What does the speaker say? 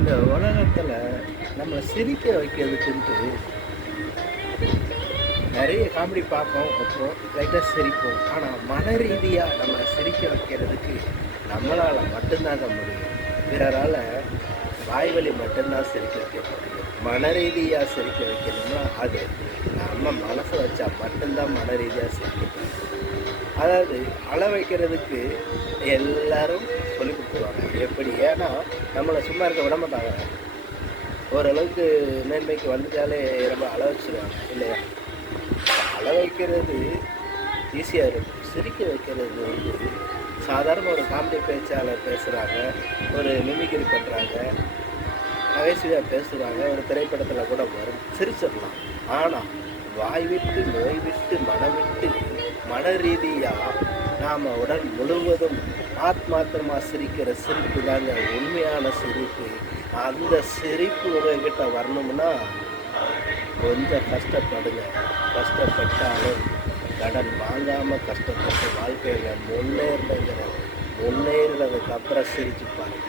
இந்த உலகத்தில் நம்மளை சிரிக்க வைக்கிறதுக்குன்ட்டு நிறைய காமெடி பார்ப்போம், வைப்போம், லைட்டாக சிரிப்போம். ஆனால் மன ரீதியாக நம்ம சிரிக்க வைக்கிறதுக்கு நம்மளால் மட்டும்தாங்க முடியும். பிறரால் வாய்வழி மட்டும்தான் சிரிக்க வைக்க முடியும். மன ரீதியாக சிரிக்க வைக்கணும்னா அது நம்ம மனசை வச்சா மட்டும்தான் மன ரீதியாக சிரிக்க முடியும். அதாவது அள வைக்கிறதுக்கு எல்லாரும் சொல்லி கொடுத்துருவாங்க எப்படி. ஏன்னா நம்மளை சும்மா இருக்க விட மாட்டாங்க. ஓரளவுக்கு மேன்மைக்கு வந்துட்டாலே ரொம்ப அள வச்சுருவாங்க இல்லையா? அள வைக்கிறது ஈஸியாக இருக்கும். சிரிக்க வைக்கிறது வந்து சாதாரண ஒரு காமெடி பேச்சாளர் பேசுகிறாங்க, ஒரு மிமிக்ரி பண்ணுறாங்க, நகைச்சுவையாக பேசுகிறாங்க, ஒரு திரைப்படத்தில் கூட வரும், சிரிச்சிடலாம். ஆனால் வாய் விட்டு நோய் விட்டு மனம் விட்டு மன ரீதியாக நாம் உடல் முழுவதும் ஆத்மாத்திரமாக சிரிக்கிற சிரிப்பு தாங்க உண்மையான சிரிப்பு. அந்த சிரிப்பு உங்ககிட்ட வரணும்னா கொஞ்சம் கஷ்டப்படுங்க. கஷ்டப்பட்டாலும் கடன் வாங்காமல் கஷ்டப்பட்டு வாழ்க்கையில் முன்னேறதுக்கு அப்புறம் சிரிச்சு பாருங்க.